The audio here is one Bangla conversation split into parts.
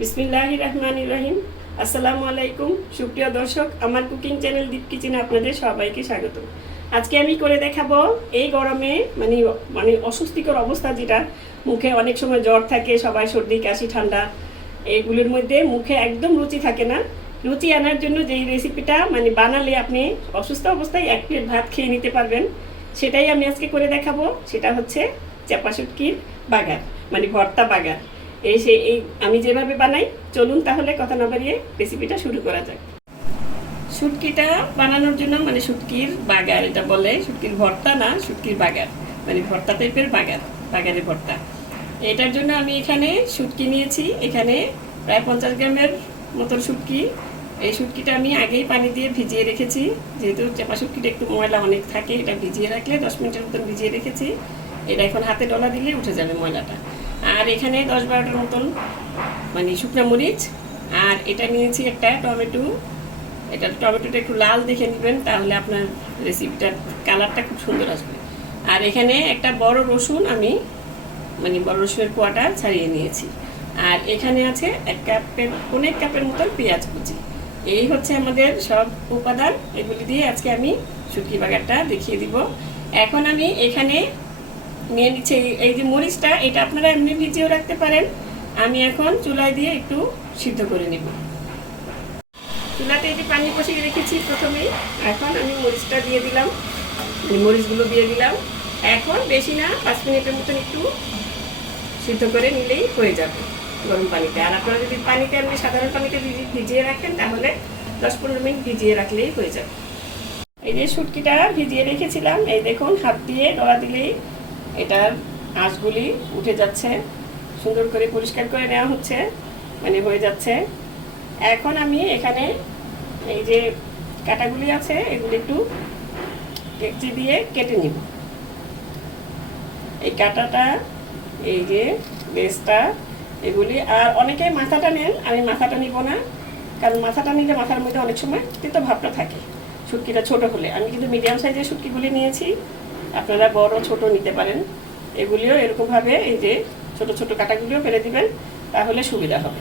বিসমিল্লাহ রহমান রহিম আসসালামু আলাইকুম। সুপ্রিয় দর্শক, আমার কুকিং চ্যানেল দীপ কিচেনে আপনাদের সবাইকে স্বাগত। আজকে আমি করে দেখাবো এই গরমে মানে মানে অস্বস্তিকর অবস্থা যেটা, মুখে অনেক সময় জ্বর থাকে, সবাই সর্দি, কাশি, ঠান্ডা এইগুলোর মধ্যে মুখে একদম রুচি থাকে না। রুচি আনার জন্য যেই রেসিপিটা মানে বানালে আপনি অসুস্থ অবস্থায় এক প্লেট ভাত খেয়ে নিতে পারবেন। সেটাই আমি আজকে করে দেখাবো। সেটা হচ্ছে চাপা শুটকির বাগার মানে ভর্তা বাগার। এই এই আমি যেভাবে বানাই, চলুন তাহলে কথা না বাড়িয়ে রেসিপিটা শুরু করা যাক। শুটকিটা বানানোর জন্য মানে শুটকির বাগার এটা বলে, শুটকির ভর্তা না, শুটকির বাগার। মানে ভর্তা টাইপের বাগার বাগারের ভর্তা। এটার জন্য আমি এখানে শুটকি নিয়েছি। এখানে প্রায় পঞ্চাশ গ্রামের মতন শুটকি। এই শুটকিটা আমি আগেই পানি দিয়ে ভিজিয়ে রেখেছি। যেহেতু চাপা শুটকিটা একটু ময়লা অনেক থাকে, এটা ভিজিয়ে রাখলে দশ মিনিটের মতন ভিজিয়ে রেখেছি। এটা এখন হাতে ডলা দিলে উঠে যাবে ময়লাটা। আর এখানে দশ বারোটার মতন মানে শুকনো মরিচ। আর এটা নিয়েছি একটা টমেটো। এটা টমেটোটা একটু লাল দেখে নেবেন, তাহলে আপনার রেসিপিটার কালারটা খুব সুন্দর আসবে। আর এখানে একটা বড় রসুন আমি মানে বড় রসুনের কোয়াটা ছাড়িয়ে নিয়েছি। আর এখানে আছে এক কাপের, অনেক কাপের মতন পেঁয়াজ কুচি। এই হচ্ছে আমাদের সব উপাদান। এগুলি দিয়ে আজকে আমি শুটকি বাগারটা দেখিয়ে দিব। এখন আমি এখানে নিয়ে নিচ্ছে। এই- যে মরিচটা, এটা আপনারা এমনি ভিজিয়েও রাখতে পারেন। আমি এখন চুলায় দিয়ে একটু সিদ্ধ করে নেব। চুলাতে এই যে পানি বসিয়ে রেখেছি প্রথমেই। এখন আমি মরিচটা দিয়ে দিলাম। মরিচগুলো দিয়ে দিলাম। এখন বেশি না, পাঁচ মিনিটের মতন একটু সিদ্ধ করে নিলেই হয়ে যাবে গরম পানিতে আর আপনারা যদি পানিতে আপনি সাধারণ পানিতে ভিজি- ভিজিয়ে রাখেন, তাহলে দশ পনেরো মিনিট ভিজিয়ে রাখলেই হয়ে যাবে। এই যে শুটকিটা ভিজিয়ে রেখেছিলাম। এই দেখুন, হাত দিয়ে ডলা দিলেই এটার আঁশগুলি উঠে যাচ্ছে, সুন্দর করে পরিষ্কার করে নেওয়া হচ্ছে মানে হয়ে যাচ্ছে। এখন আমি এখানে এই যে কাটাগুলি আছে, এগুলি একটু কেচি দিয়ে কেটে নিব। এই কাটাটা, এই যে বেসটা, এগুলি, আর অনেকে মাথাটা নেন, আমি মাথাটা নিব না, কারণ মাথাটা নিলে মাথার মধ্যে অনেক সময় কিন্তু ভাবটা থাকে শুটকিটা ছোট হলে। আমি কিন্তু মিডিয়াম সাইজের শুটকিগুলি নিয়েছি, আপনারা বড়, ছোট নিতে পারেন। এগুলিও এরকমভাবে এই যে ছোট ছোট কাটাগুলিও ফেলে দিবেন, তাহলে সুবিধা হবে।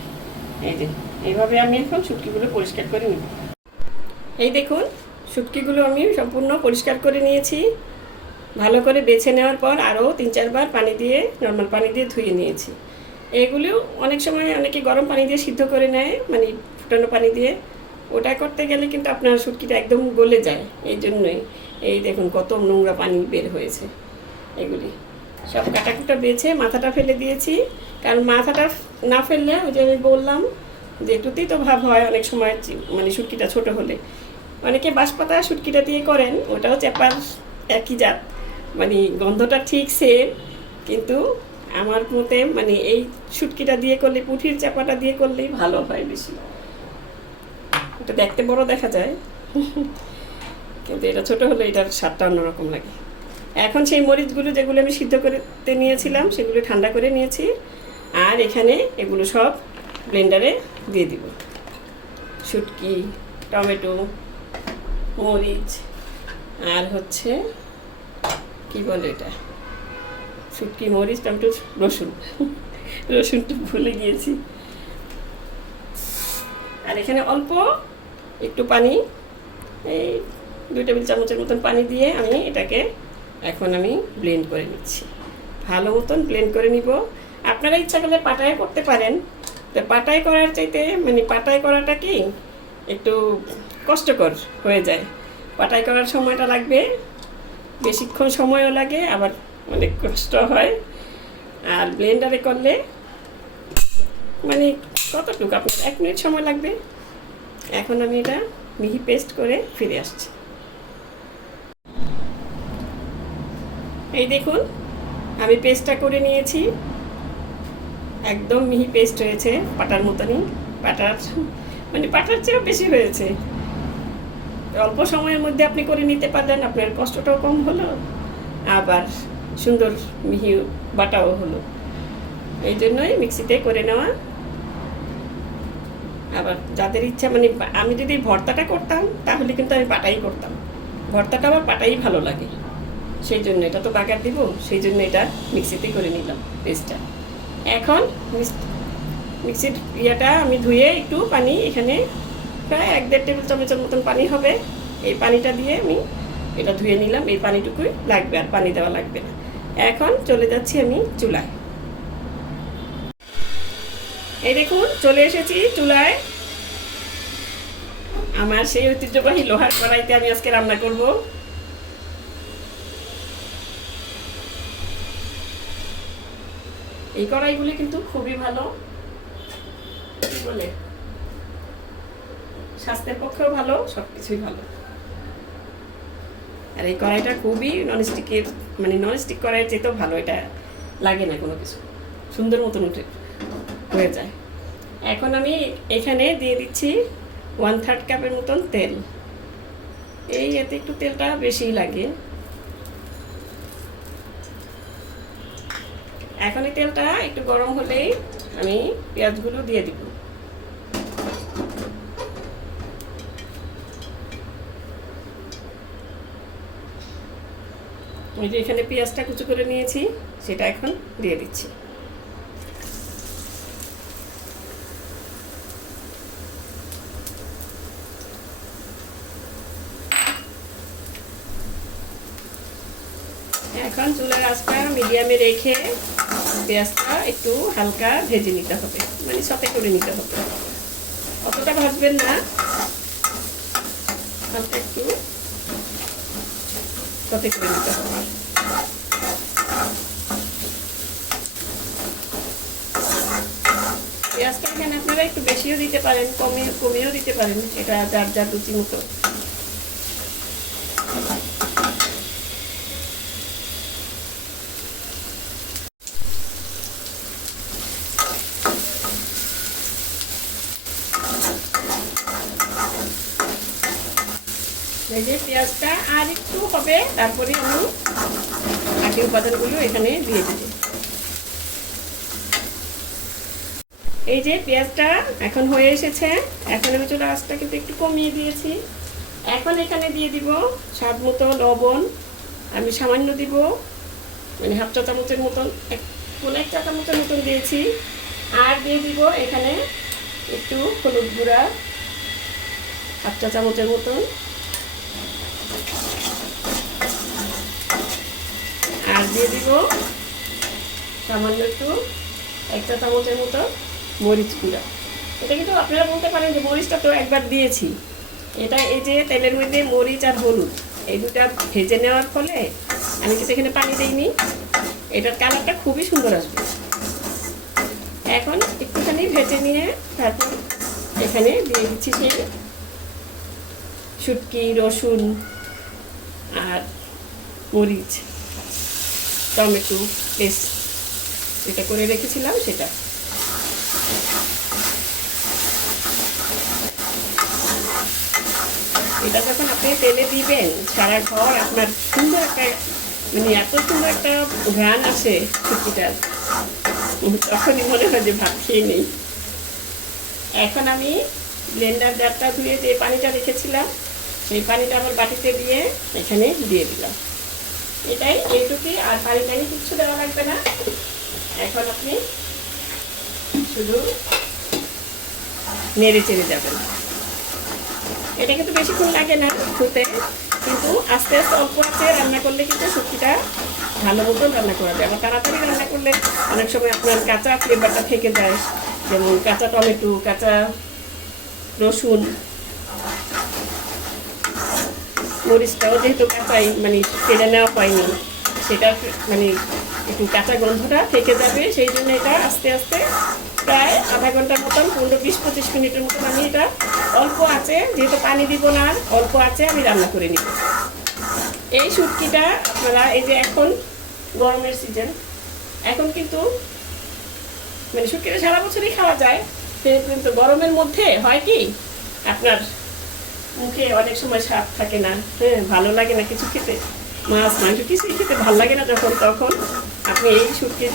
এই যে, এইভাবে আমি এখন শুটকিগুলো পরিষ্কার করে নিব। এই দেখুন শুটকিগুলো আমি সম্পূর্ণ পরিষ্কার করে নিয়েছি। ভালো করে বেছে নেওয়ার পর আরও তিন চারবার পানি দিয়ে, নর্মাল পানি দিয়ে ধুয়ে নিয়েছি। এগুলিও অনেক সময় অনেকে গরম পানি দিয়ে সিদ্ধ করে নেয় মানে ফুটানো পানি দিয়ে। ওটা করতে গেলে কিন্তু আপনার শুটকিটা একদম গলে যায়, এই জন্যই। এই দেখুন, কত নোংরা পানি বের হয়েছে এগুলি। সব কাটাকুটা বেছে মাথাটা ফেলে দিয়েছি। কারণ মাথাটা না ফেললে, ওই যে আমি বললাম যে একটুতেই তো ভাব হয় অনেক সময় মানে শুটকিটা ছোট হলে। অনেকে বাঁশপাতা শুটকিটা দিয়ে করেন, ওটাও চেপার একই জাত। মানে গন্ধটা ঠিক সেম কিন্তু আমার মতে মানে এই শুটকিটা দিয়ে করলে, পুঁঠির চাপাটা দিয়ে করলেই ভালো হয় বেশি। এটা দেখতে বড় দেখা যায়। কিন্তু এটা ছোট হলে এটার স্বাদটা অন্যরকম লাগে। এখন সেই মরিচগুলো যেগুলো আমি সিদ্ধ করতে নিয়েছিলাম, সেগুলো ঠান্ডা করে নিয়েছি। আর এখানে এগুলো সব ব্লেন্ডারে দিয়ে দিব। শুটকি, টমেটো, মরিচ, আর হচ্ছে, কি বলে এটা? শুটকি, মরিচ, টমেটো, রসুন। রসুনটা ভুলে গিয়েছি। আর এখানে অল্প একটু পানি, এই দুই টেবিল চামচের মতন পানি দিয়ে আমি এটাকে এখন আমি ব্লেন্ড করে নিচ্ছি। ভালো মতন ব্লেন্ড করে নিব। আপনারা ইচ্ছা করলে পাটায় করতে পারেন। তো পাটায় করার চাইতে মানে পাটায় করাটা কি? একটু কষ্টকর হয়ে যায়। পাটায় করার সময়টা লাগবে। বেশিক্ষণ সময়ও লাগে, আবার অনেক কষ্ট হয়। আর ব্লেন্ডারে করলে মানে কতটুকু আপনার? এক মিনিট সময় লাগবে। এখন আমি এটা মিহি পেস্ট করে ফিরে আসছি। এই দেখুন, আমি পেস্টটা করে নিয়েছি। একদম মিহি পেস্ট হয়েছে পাটার মতনই, পাটার মানে পাটার চেয়েও বেশি হয়েছে। অল্প সময়ের মধ্যে আপনি করে নিতে পারলেন, আপনার কষ্টটাও কম হলো, আবার সুন্দর মিহি বাটাও হলো। এই জন্যই মিক্সিতে করে নেওয়া। আবার যাদের ইচ্ছা মানে আমি যদি ভর্তাটা করতাম, তাহলে কিন্তু আমি পাটাই করতাম। ভর্তাটা আবার পাটাই ভালো লাগে। সেই জন্য এটা তো বাগার দিব, সেই জন্য এটা মিক্সিতে করে নিলাম পেস্টটা এখন মিক্স- মিক্সির ইয়েটা আমি ধুয়ে একটু পানি এখানে প্রায় এক দেড় টেবিল চামচের মতন পানি হবে। এই পানিটা দিয়ে আমি এটা ধুয়ে নিলাম, এই পানিটুকুই লাগবে আর পানি দেওয়া লাগবে না। এখন চলে যাচ্ছি আমি চুলায়। এই দেখুন, চলে এসেছি চুলায়। আমার সেই ঐতিহ্যবাহী লোহার কড়াইতে আমি আজকে রান্না করব। এই কড়াইগুলি কিন্তু খুবই ভালো। বলে? স্বাস্থ্যের পক্ষেও ভালো সব কিছুই ভালো। আর এই কড়াইটা খুবই ননস্টিকের মানে ননস্টিক কড়াইয়ের চেয়েতেও ভালো, এটা লাগে না কোনো কিছু। সুন্দর মতন উঠে, হয়ে যায়। এখন আমি এখানে দিয়ে দিচ্ছি ওয়ান থার্ড কাপের মতন তেল। এই এতে একটু তেলটা বেশিই লাগে। এখন এই তেলটা একটু গরম হলেই আমি পেঁয়াজগুলো দিয়ে দিব। ওই যে এখানে পেঁয়াজটা কুচু করে নিয়েছি, সেটা এখন দিয়ে দিচ্ছি। এখন চুলার আঁচটা মিডিয়ামে রেখে পেঁয়াজটা একটু হালকা ভেজে নিতে হবে মানে সতে করে নিতে হবে। অতটা ভাজবেন না। হালকা একটু সতে করে নিতে হবে। পেঁয়াজটা এখানে আপনারা একটু বেশিও দিতে পারেন, কমে কমিয়েও দিতে পারেন এটা যার যার রুচি মতো। যে পেঁয়াজটা আর একটু হবে, তারপরে আমি বাকি উপাদানগুলো এখানে দিয়ে দেবো। এই যে পেঁয়াজটা এখন হয়ে এসেছে, এখন আমি চলে আঁচটা কিন্তু একটু কমিয়ে দিয়েছি। এখন এখানে দিয়ে দিব স্বাদ মতো লবণ, আমি সামান্য দিব মানে হাফ চা চামচের মতন, এক কোন এক চা চামচের মতন দিয়েছি। আর দিয়ে দিব এখানে একটু হলুদ গুঁড়া, হাফ চা চামচের মতন। আর দিয়ে দিব। সামান্য একটু, একটা চামচের মতো মরিচ গুঁড়া। এটা কিন্তু আপনারা বলতে পারেন যে মরিচটা তো একবার দিয়েছি। এটা এই যে তেলের মধ্যে মরিচ আর হলুদ, এই দুটা ভেজে নেওয়ার ফলে আমি কিন্তু এখানে পানি দিইনি। এটার কালারটা খুবই সুন্দর আসবে। এখন একটুখানি ভেজে নিয়ে তারপর এখানে দিয়ে দিচ্ছি সে শুটকি, রসুন আর মরিচ। টমেটো পেস্ট যেটা করে রেখেছিলাম সেটা। এটা যখন আপনি তেলে দিবেন সারা ঘর আপনার সুন্দর একটা মানে এত সুন্দর একটা ঘ্রাণ আসে ছুটিটার তখনই মনে হয় যে ভাত খেয়ে নেই। এখন আমি ব্লেন্ডার জারটা ধুয়ে যে পানিটা রেখেছিলাম, সেই পানিটা আমার বাটিতে দিয়ে এখানে দিয়ে দিলাম। এটাই এইটুকুই আর পানি টানি কিচ্ছু দেওয়া লাগবে না। এখন আপনি শুধু নেড়ে চেড়ে যাবেন। এটা কিন্তু বেশিক্ষণ লাগে না হতে কিন্তু আস্তে আস্তে অল্প আছে, রান্না করলে কিন্তু সবজিটা ভালো মতন রান্না করা যায়। আবার তাড়াতাড়ি রান্না করলে অনেক সময় আপনার কাঁচা ফ্লেভারটা থেকে যায়। যেমন কাঁচা টমেটো, কাঁচা রসুন মরিচটাও যেহেতু কাঁচাই মানে কেটে নেওয়া হয়নি। সেটা মানে একটু কাঁচা গন্ধটা থেকে যাবে, সেই জন্য এটা আস্তে আস্তে প্রায় আধা ঘণ্টার মতন, পনেরো বিশ পঁচিশ মিনিটের মতন আমি এটা অল্প আছে, যেহেতু পানি দিব না, অল্প আছে, আমি রান্না করে নিব। এই শুটকিটা আপনারা, এই যে এখন গরমের সিজন এখন কিন্তু মানে শুটকিটা সারা বছরই খাওয়া যায়, কিন্তু গরমের মধ্যে হয় কি, আপনার মুখে অনেক সময় স্বাদ থাকে না। হ্যাঁ ভালো লাগে না কিছু খেতে। মাছ, মাংস কিছুই খেতে ভালো লাগে না যখন তখন। আপনি এই শুটকির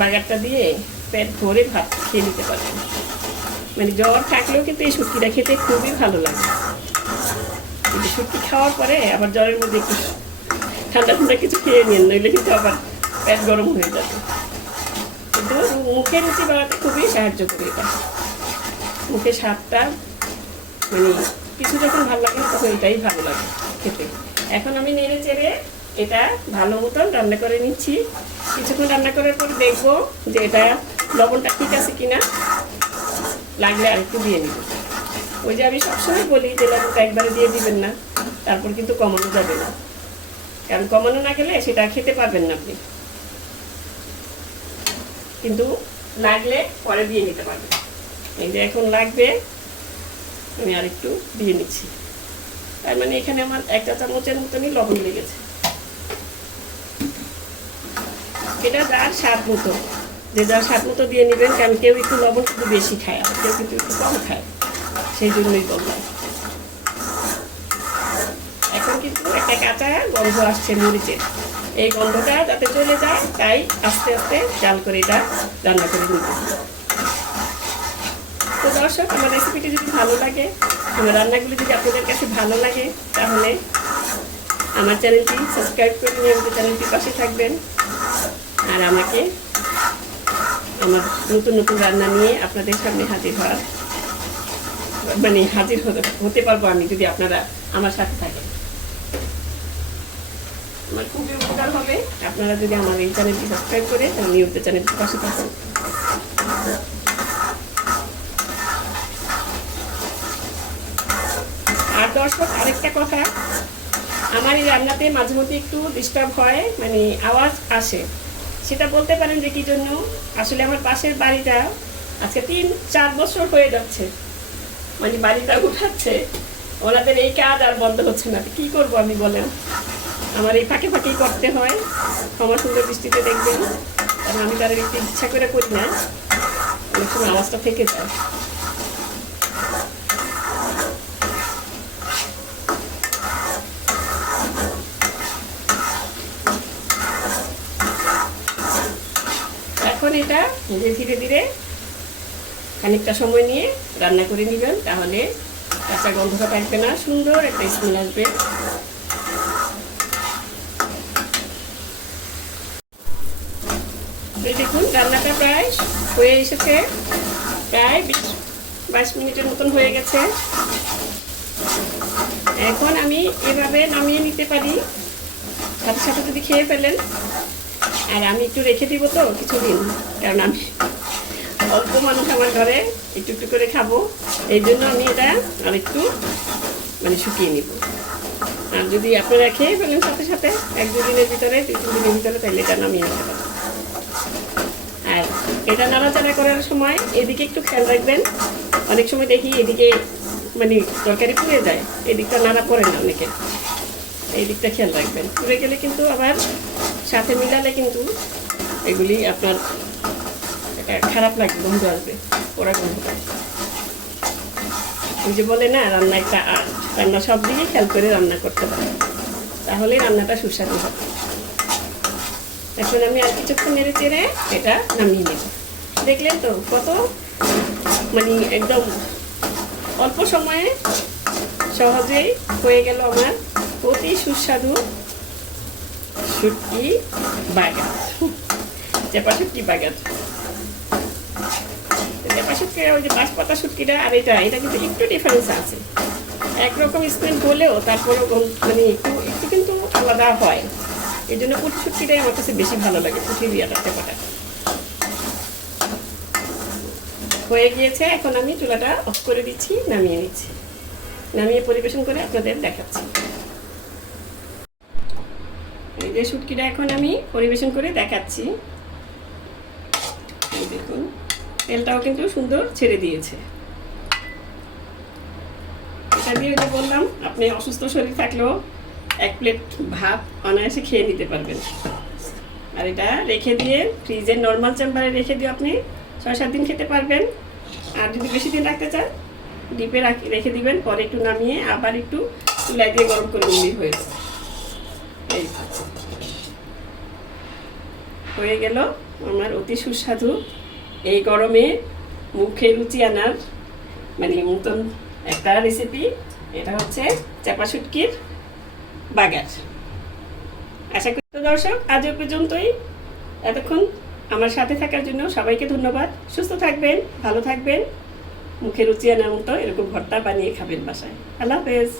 বাগারটা দিয়ে পেট ভরে ভাত খেয়ে নিতে পারেন। মানে জ্বর থাকলেও কিন্তু এই শুটকিটা খেতে খুবই ভালো লাগে। কিন্তু শুটকি খাওয়ার পরে আবার জ্বরের মধ্যে একটু ঠান্ডা ঠান্ডা কিছু খেয়ে নিন, নইলে কিন্তু আবার পেট গরম হয়ে যাবে। কিন্তু মুখে রুচি বাড়াতে খুবই সাহায্য করে এটা। মুখে স্বাদটা মানে কিছু যখন ভালো লাগে, তখন এটাই ভালো লাগে খেতে। এখন আমি নেড়ে চেড়ে এটা ভালো মতন রান্না করে নিচ্ছি। কিছুক্ষণ রান্না করার পর দেখব যে এটা লবণটা ঠিক আছে কিনা। লাগলে আর একটু দিয়ে নিব। ওই যে আমি সবসময় বলি যে লবণটা একবারে দিয়ে দিবেন না, তারপর কিন্তু কমানো যাবে না। কারণ কমানো না গেলে সেটা খেতে পারবেন না আপনি। কিন্তু লাগলে পরে দিয়ে নিতে পারবেন। এই যে এখন লাগবে আমি আর একটু দিয়ে নিচ্ছি। তার মানে এখানে আমার এক চা চামচের মতনই লবণ লেগেছে এটা যার স্বাদ মতো। যে যার স্বাদ মতো দিয়ে নেবেন, কারণ কেউ একটু লবণ একটু বেশি খায় আর কেউ কিন্তু একটু কম খায়। সেই জন্যই বললাম। এখন কিন্তু একটা কাঁচা গন্ধ আসছে মরিচের। এই গন্ধটা যাতে চলে যায়, তাই আস্তে আস্তে জাল করে এটা রান্না করে নিতে দর্শক, আমার রেসিপিটি যদি ভালো লাগে, আমার রান্নাগুলো যদি আপনাদের কাছে ভালো লাগে, তাহলে আমার চ্যানেলটি সাবস্ক্রাইব করে নিয়মিত চ্যানেলটির পাশে থাকবেন। আর আমাকে আমার নতুন নতুন রান্না নিয়ে আপনাদের সামনে হাজির হওয়ার মানে হাজির হতে পারব আমি যদি আপনারা আমার সাথে থাকেন। আমার খুবই উপকার হবে। আপনারা যদি আমার এই চ্যানেলটি সাবস্ক্রাইব করে, তাহলে নিয়মিত চ্যানেলটির পাশে থাকেন আর দর্শক, আরেকটা কথা। আমার এই রান্নাতে মাঝে মধ্যে একটু ডিস্টার্ব হয় মানে আওয়াজ আসে। সেটা বলতে পারেন যে কি জন্য? আসলে আমার পাশের বাড়িটা আজকে তিন, চার বছর হয়ে যাচ্ছে। মানে বাড়িটা উঠাচ্ছে। ওনাদের এই কাজ আর বন্ধ হচ্ছে না। কি করব আমি বলেন? আমার এই ফাঁকে ফাঁকেই করতে হয়। ক্ষমা সুন্দর দৃষ্টিতে দেখবেন। কারণ আমি তাদের একটু ইচ্ছা করে করি না। অনেক সময় আওয়াজটা থেকে যায় এখন এটা যে ধীরে ধীরে খানিকটা সময় নিয়ে রান্না করে নেবেন, তাহলে কাঁচা গন্ধটা থাকবে না, সুন্দর একটা স্মেল আসবে। দেখুন, রান্নাটা প্রায় হয়ে এসেছে। প্রায় বাইশ মিনিটের মতন হয়ে গেছে। এখন আমি এভাবে নামিয়ে নিতে পারি। সাথে সাথে যদি খেয়ে ফেলেন আর আমি একটু রেখে দিব তো কিছুদিন, কারণ আমি অল্প মানুষ আমার ঘরে, একটু একটু করে খাব। এই জন্য আমি এটা আর একটু মানে শুকিয়ে নিব। আর যদি আপনারা খেয়ে ফেলেন সাথে সাথে, এক দু দিনের ভিতরে, দুই তিন দিনের ভিতরে তাহলে এটা নামিয়ে নিতে পারেন। আর এটা নাড়াচাড়া করার সময় এদিকে একটু খেয়াল রাখবেন। অনেক সময় দেখি এদিকে মানে তরকারি পুড়ে যায়, এদিকটা নাড়া পড়ে না অনেকে। এই দিকটা খেয়াল রাখবেন। পুড়ে গেলে কিন্তু আবার সাথে মিলালে কিন্তু এগুলি আপনার খারাপ লাগবে, গন্ধ আসবে, ওরা গন্ধটা ওই যে বলে না, রান্না একটা আর্ট রান্না সব দিকে খেয়াল করে রান্না করতে পারে। তাহলে রান্নাটা সুস্বাদু হবে। এখন আমি আর কিছুক্ষণ নেড়ে চেড়ে এটা নামিয়ে নেব। দেখলেন তো কত মানে একদম অল্প সময়ে সহজেই হয়ে গেল আমার অতি সুস্বাদু শুটকি বাগান চেপা শুটকি বাগান চেপা শুটকি ওই যে বাঁশপাতা শুটকিটা আর এটা এটা কিন্তু একটু ডিফারেন্স আছে। একরকম স্মেল হলেও তারপরেও মানে একটু একটু কিন্তু আলাদা হয়। এই জন্য পুঁটি শুটকিটাই আমার কাছে বেশি ভালো লাগে, পুঁটি দিয়াটা চেপাটা হয়ে গিয়েছে, এখন আমি চুলাটা অফ করে দিচ্ছি, নামিয়ে নিচ্ছি। নামিয়ে পরিবেশন করে আপনাদের দেখাচ্ছি। যে শুটকিটা এখন আমি পরিবেশন করে দেখাচ্ছি। দেখুন, তেলটাও কিন্তু সুন্দর ছেড়ে দিয়েছে। এটা দিয়ে যে বললাম, আপনি অসুস্থ শরীর থাকলেও এক প্লেট ভাত অনায়াসে খেয়ে নিতে পারবেন। আর এটা রেখে দিয়ে ফ্রিজের নর্মাল চেম্বারে রেখে দিয়ে আপনি ছয় সাত দিন খেতে পারবেন। আর যদি বেশি দিন রাখতে চান, ডিপে রাখ- রেখে দিবেন, পরে একটু নামিয়ে আবার একটু চুলাই দিয়ে গরম করে নিলেই হয়ে এই হয়ে গেল। আমার অতি সুস্বাদু। এই গরমে মুখে রুচি আনার মানে নতুন একটা রেসিপি এটা হচ্ছে চাপা শুটকির বাগার। আশা করি তো দর্শক, আজ পর্যন্তই। এতক্ষণ আমার সাথে থাকার জন্য সবাইকে ধন্যবাদ। সুস্থ থাকবেন, ভালো থাকবেন। মুখে রুচি আনার মতো এরকম ভর্তা বানিয়ে খাবেন বাসায়। আল্লাহ হাফেজ।